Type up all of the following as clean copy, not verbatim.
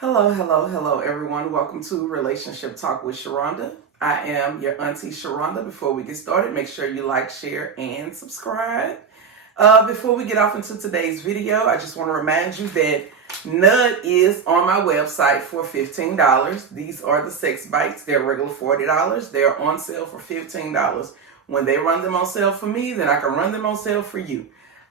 Hello, hello, hello, everyone. Welcome to Relationship Talk with Sharonda. I am your auntie Sharonda. Before we get started, make sure you like, share, and subscribe. Before we get off into today's video, I just want to remind you that Nud is on my website for $15. These are the sex bites. They're regular $40. They're on sale for $15. When they run them on sale for me, then I can run them on sale for you.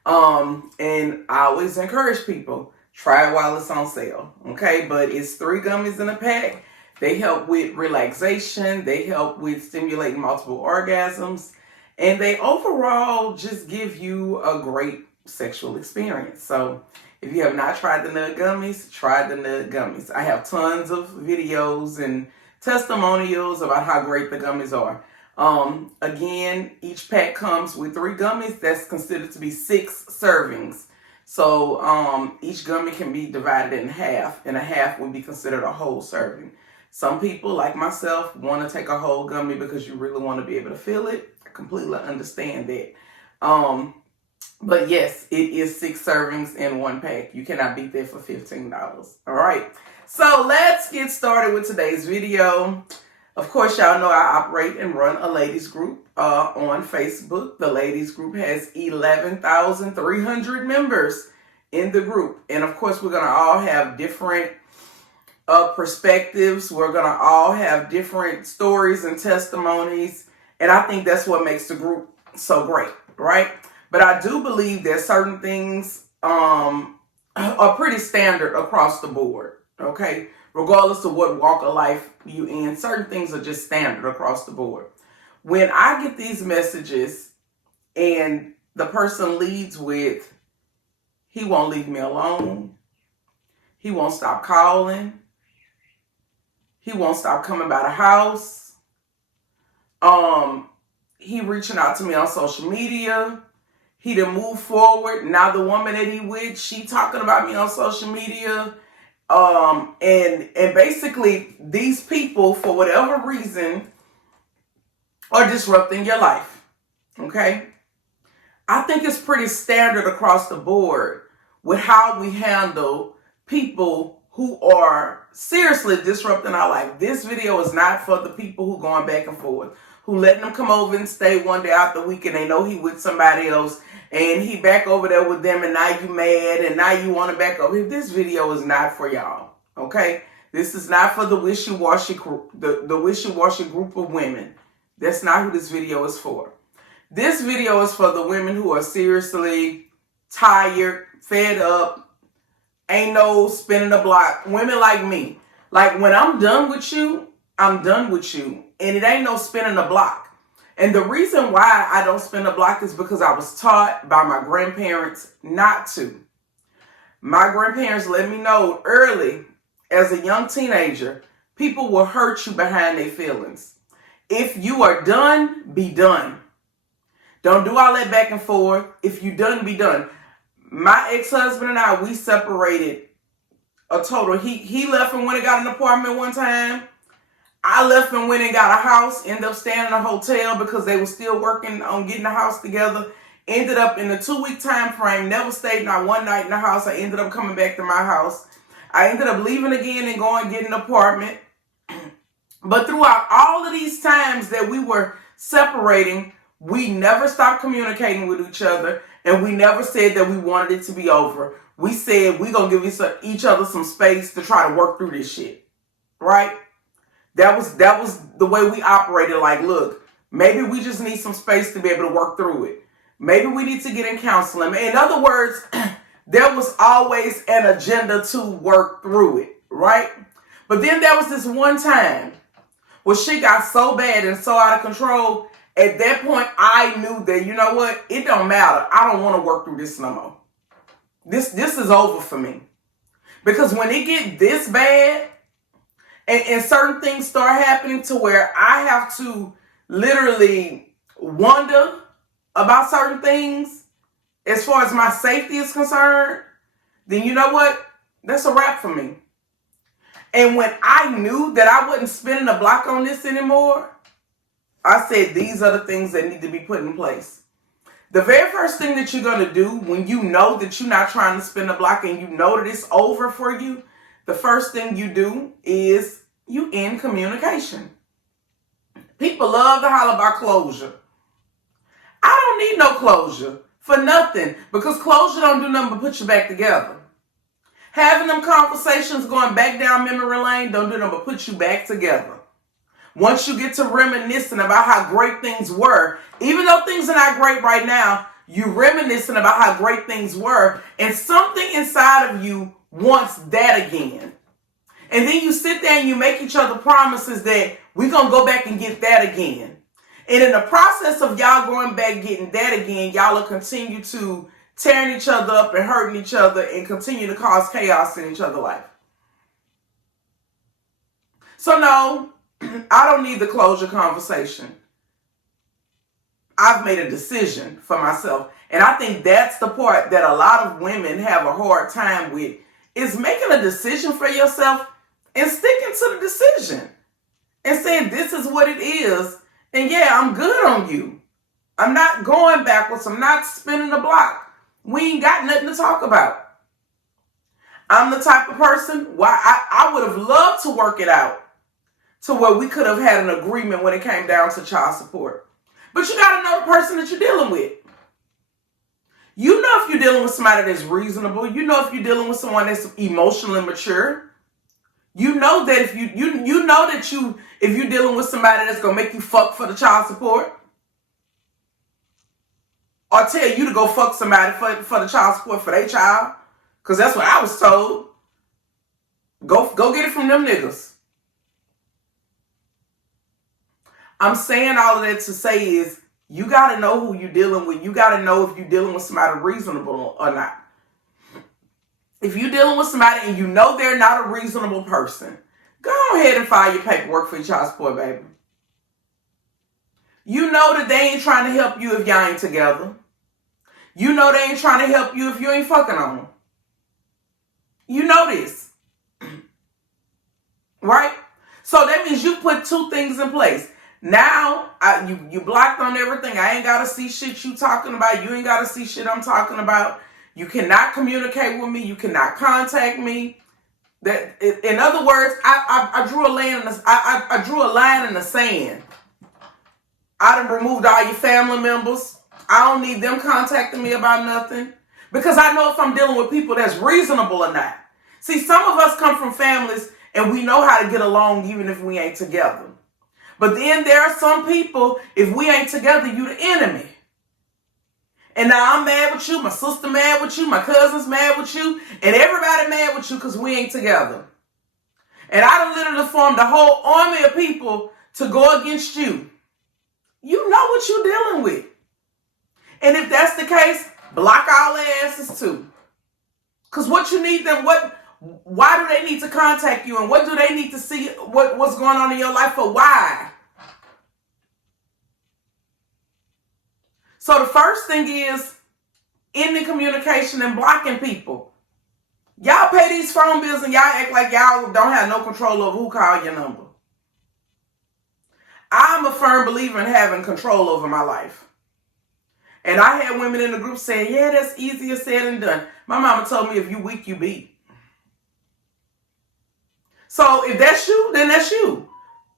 And I always encourage people, try it while it's on sale, okay? But it's 3 gummies in a pack. They help with relaxation. They help with stimulating multiple orgasms. And they overall just give you a great sexual experience. So if you have not tried the Nud Gummies, try the Nud Gummies. I have tons of videos and testimonials about how great the gummies are. Again, each pack comes with 3 gummies. That's considered to be 6 servings. So each gummy can be divided in half, and a half would be considered a whole serving. Some people, like myself, want to take a whole gummy because you really want to be able to feel it. I completely understand that. But yes, it is 6 servings in 1 pack. You cannot beat that for $15. All right. So let's get started with today's video. Of course, y'all know I operate and run a ladies group on Facebook. The ladies group has 11,300 members in the group. And of course, we're going to all have different perspectives. We're going to all have different stories and testimonies. And I think that's what makes the group so great, right? But I do believe that certain things are pretty standard across the board, okay? Regardless of what walk of life you in, certain things are just standard across the board. When I get these messages and the person leads with, he won't leave me alone, he won't stop calling, he won't stop coming by the house, he reaching out to me on social media, he done moved forward, now the woman that he with, she talking about me on social media, and basically these people, for whatever reason, are disrupting your life. Okay? I think it's pretty standard across the board with how we handle people who are seriously disrupting our life. This video is not for the people who going back and forth, who letting them come over and stay one day out the week and they know he with somebody else and he back over there with them and now you mad and now you want to back over. This video is not for y'all, okay? This is not for the wishy-washy group, the wishy-washy group of women. That's not who this video is for. This video is for the women who are seriously tired, fed up, ain't no spinning the block. Women like me. Like when I'm done with you, I'm done with you. And it ain't no spinning the block. And the reason why I don't spin the block is because I was taught by my grandparents not to. My grandparents let me know early, as a young teenager, people will hurt you behind their feelings. If you are done, be done. Don't do all that back and forth. If you done, be done. My ex-husband and I, we separated a total. He left and went and got an apartment one time. I left and went and got a house, ended up staying in a hotel because they were still working on getting the house together. Ended up in a 2-week time frame, never stayed not one night in the house. I ended up coming back to my house. I ended up leaving again and going and getting an apartment. But throughout all of these times that we were separating, we never stopped communicating with each other and we never said that we wanted it to be over. We said we're going to give each other some space to try to work through this shit, right? That was the way we operated. Like, look, maybe we just need some space to be able to work through it. Maybe we need to get in counseling. In other words, there was always an agenda to work through it, right? But then there was this one time where shit got so bad and so out of control. At that point, I knew that, you know what? It don't matter. I don't want to work through this no more. This is over for me. Because when it get this bad, and certain things start happening to where I have to literally wonder about certain things as far as my safety is concerned, then you know what? That's a wrap for me. And when I knew that I wasn't spinning a block on this anymore, I said these are the things that need to be put in place. The very first thing that you're going to do when you know that you're not trying to spin the block and you know that it's over for you, the first thing you do is you end communication. People love to holler about closure. I don't need no closure for nothing, because closure don't do nothing but put you back together. Having them conversations going back down memory lane don't do nothing but put you back together. Once you get to reminiscing about how great things were, even though things are not great right now, you reminiscing about how great things were, and something inside of you wants that again. And then you sit there and you make each other promises that we're going to go back and get that again. And in the process of y'all going back getting that again, y'all will continue to tearing each other up and hurting each other and continue to cause chaos in each other's life. So no, I don't need the closure conversation. I've made a decision for myself. And I think that's the part that a lot of women have a hard time with, is making a decision for yourself and sticking to the decision and saying this is what it is. And yeah, I'm good on you. I'm not going backwards. I'm not spinning the block. We ain't got nothing to talk about. I'm the type of person why I would have loved to work it out to where we could have had an agreement when it came down to child support. But you got to know the person that you're dealing with. You know if you're dealing with somebody that's reasonable. You know if you're dealing with someone that's emotionally mature. You know that if if you're dealing with somebody that's gonna make you fuck for the child support, or tell you to go fuck somebody for the child support for their child, because that's what I was told. Go get it from them niggas. I'm saying all of that to say is you got to know who you're dealing with. You got to know if you're dealing with somebody reasonable or not. If you're dealing with somebody and you know they're not a reasonable person, go ahead and file your paperwork for your child support, baby. You know that they ain't trying to help you if y'all ain't together. You know they ain't trying to help you if you ain't fucking on them. You know this. Right? So that means you put two things in place. Now, you blocked on everything. I ain't got to see shit you talking about. You ain't got to see shit I'm talking about. You cannot communicate with me. You cannot contact me. That, in other words, I drew a line in the, I drew a line in the sand. I done removed all your family members. I don't need them contacting me about nothing, because I know if I'm dealing with people that's reasonable or not. See, some of us come from families and we know how to get along even if we ain't together. But then there are some people, if we ain't together, you the enemy. And now I'm mad with you, my sister mad with you, my cousin's mad with you, and everybody mad with you because we ain't together. And I done literally formed a whole army of people to go against you. You know what you're dealing with. And if that's the case, block all their asses too. Because what you need them, why do they need to contact you, and what do they need to see what's going on in your life for? Why? So the first thing is ending communication and blocking people. Y'all pay these phone bills and y'all act like y'all don't have no control over who called your number. I'm a firm believer in having control over my life. And I had women in the group saying, yeah, that's easier said than done. My mama told me if you weak, you beat. So if that's you, then that's you.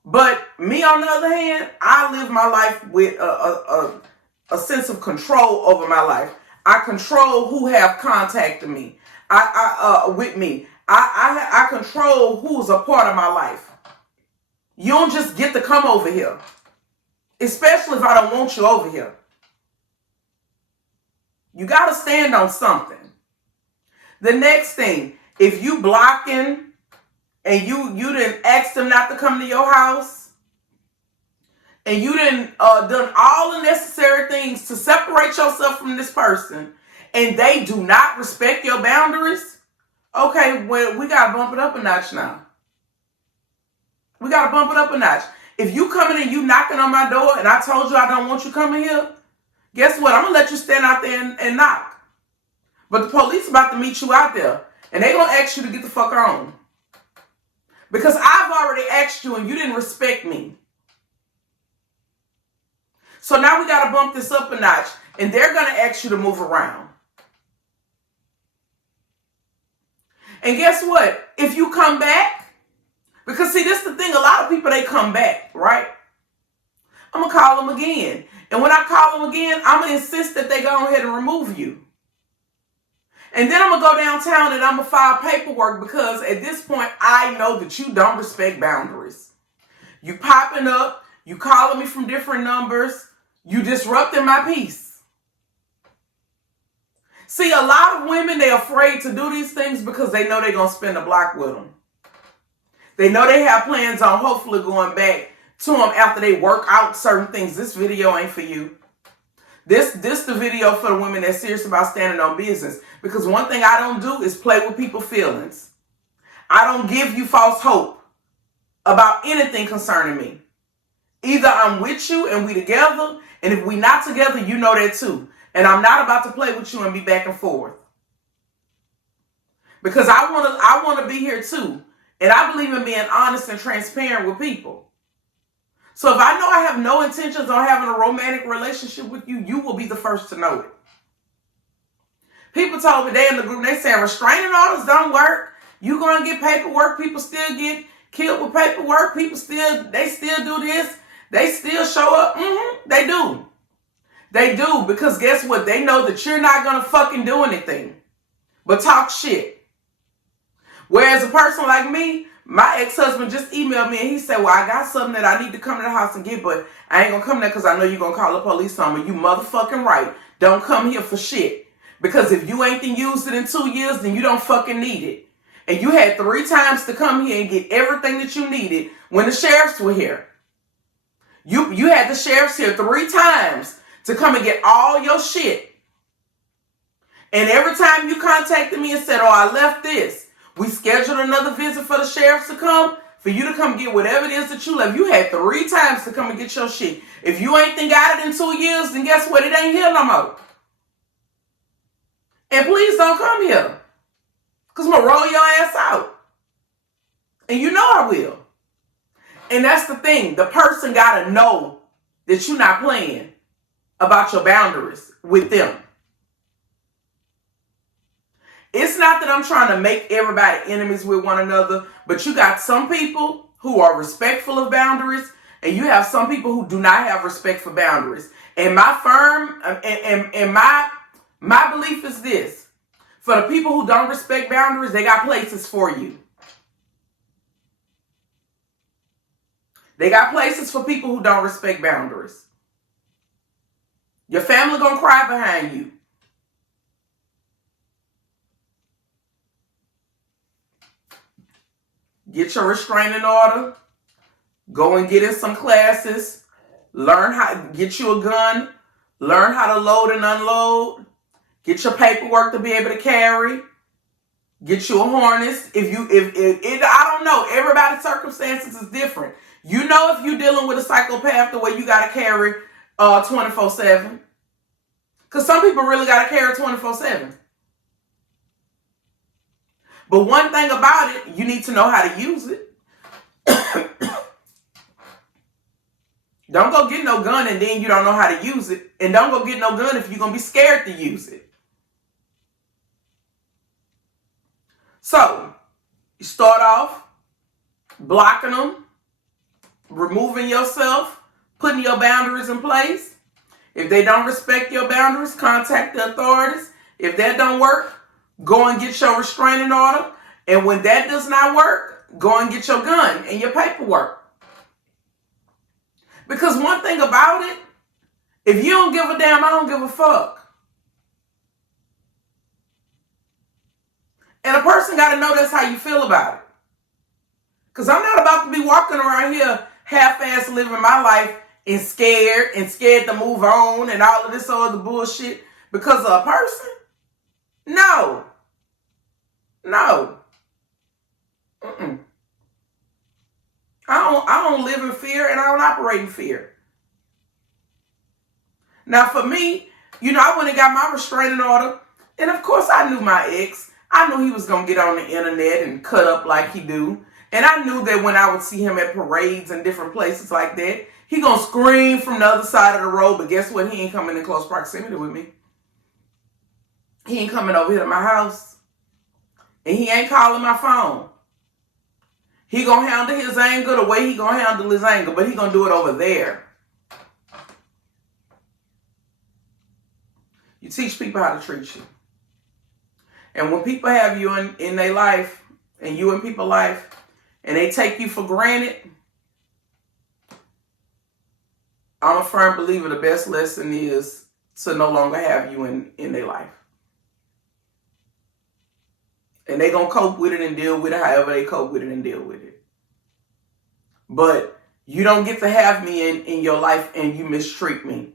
But me, on the other hand, I live my life with a sense of control over my life. I control who have contacted me. With me. I control who's a part of my life. You don't just get to come over here. Especially if I don't want you over here. You got to stand on something. The next thing, if you blocking and you didn't ask them not to come to your house, and you didn't done all the necessary things to separate yourself from this person, and they do not respect your boundaries, okay, well, we got to bump it up a notch now. We got to bump it up a notch. If you coming and you knocking on my door and I told you I don't want you coming here, guess what? I'm going to let you stand out there and knock. But the police about to meet you out there, and they going to ask you to get the fuck on. Because I've already asked you and you didn't respect me. So now we got to bump this up a notch, and they're going to ask you to move around. And guess what? If you come back, because see, this is the thing, a lot of people, they come back, right? I'm going to call them again. And when I call them again, I'm going to insist that they go ahead and remove you. And then I'm going to go downtown and I'm going to file paperwork, because at this point, I know that you don't respect boundaries. You popping up, you calling me from different numbers, you disrupting my peace. See, a lot of women, they're afraid to do these things because they know they're going to spin the block with them. They know they have plans on hopefully going back to them after they work out certain things. This video ain't for you. This the video for the women that's serious about standing on business. Because one thing I don't do is play with people's feelings. I don't give you false hope about anything concerning me. Either I'm with you and we together, and if we not together, you know that too. And I'm not about to play with you and be back and forth. Because I want to be here too. And I believe in being honest and transparent with people. So if I know I have no intentions on having a romantic relationship with you, you will be the first to know it. People told me, they in the group, they saying restraining orders don't work. You going to get paperwork. People still get killed with paperwork. They still do this. They still show up. They do. They do, because guess what? They know that you're not going to fucking do anything but talk shit. Whereas a person like me, my ex-husband just emailed me and he said, well, I got something that I need to come to the house and get, but I ain't going to come there because I know you're going to call the police on me. You motherfucking right. Don't come here for shit. Because if you ain't used it in 2 years, then you don't fucking need it. And you had 3 times to come here and get everything that you needed when the sheriffs were here. You had the sheriffs here 3 times to come and get all your shit. And every time you contacted me and said, oh, I left this, we scheduled another visit for the sheriffs to come, for you to come get whatever it is that you left. You had 3 times to come and get your shit. If you ain't got it in 2 years, then guess what? It ain't here no more. And please don't come here, because I'm going to roll your ass out. And you know I will. And that's the thing. The person got to know that you're not playing about your boundaries with them. It's not that I'm trying to make everybody enemies with one another, but you got some people who are respectful of boundaries, and you have some people who do not have respect for boundaries. And my firm, and my belief is this: for the people who don't respect boundaries, they got places for you. They got places for people who don't respect boundaries. Your family gonna cry behind you. Get your restraining order. Go and get in some classes. Learn how to get you a gun. Learn how to load and unload. Get your paperwork to be able to carry. Get you a harness. I don't know. Everybody's circumstances is different. You know, if you're dealing with a psychopath, the way you got to carry 24/7. Because some people really got to carry 24/7. But one thing about it, you need to know how to use it. Don't go get no gun and then you don't know how to use it. And don't go get no gun if you're going to be scared to use it. So, you start off blocking them, removing yourself, putting your boundaries in place. If they don't respect your boundaries, contact the authorities. If that don't work, go and get your restraining order. And when that does not work, go and get your gun and your paperwork. Because one thing about it, if you don't give a damn, I don't give a fuck. And a person got to know that's how you feel about it. Because I'm not about to be walking around here half-ass living my life and scared to move on and all of this other bullshit because of a person. No. I don't live in fear and I don't operate in fear. Now for me, I went and got my restraining order. And of course I knew my ex. I knew he was going to get on the internet and cut up like he do. And I knew that when I would see him at parades and different places like that, he going to scream from the other side of the road. But guess what? He ain't coming in close proximity with me. He ain't coming over here to my house. and he ain't calling my phone. He gonna handle his anger the way he gonna handle his anger, but he gonna do it over there. You teach people how to treat you. And when people have you in their life, and you in people's life, and they take you for granted, I'm a firm believer the best lesson is to no longer have you in their life. And they gonna cope with it and deal with it however they cope with it and deal with it. But you don't get to have me in your life and you mistreat me.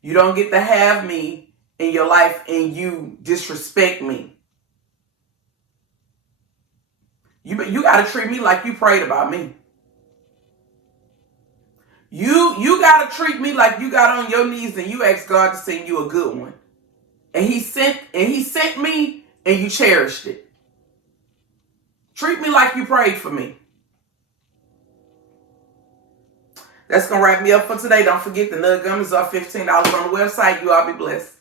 You don't get to have me in your life and you disrespect me. You got to treat me like you prayed about me. You got to treat me like you got on your knees and you asked God to send you a good one. And he sent me and you cherished it. Treat me like you prayed for me. That's going to wrap me up for today. Don't forget the Nug Gummies are $15 on the website. You all be blessed.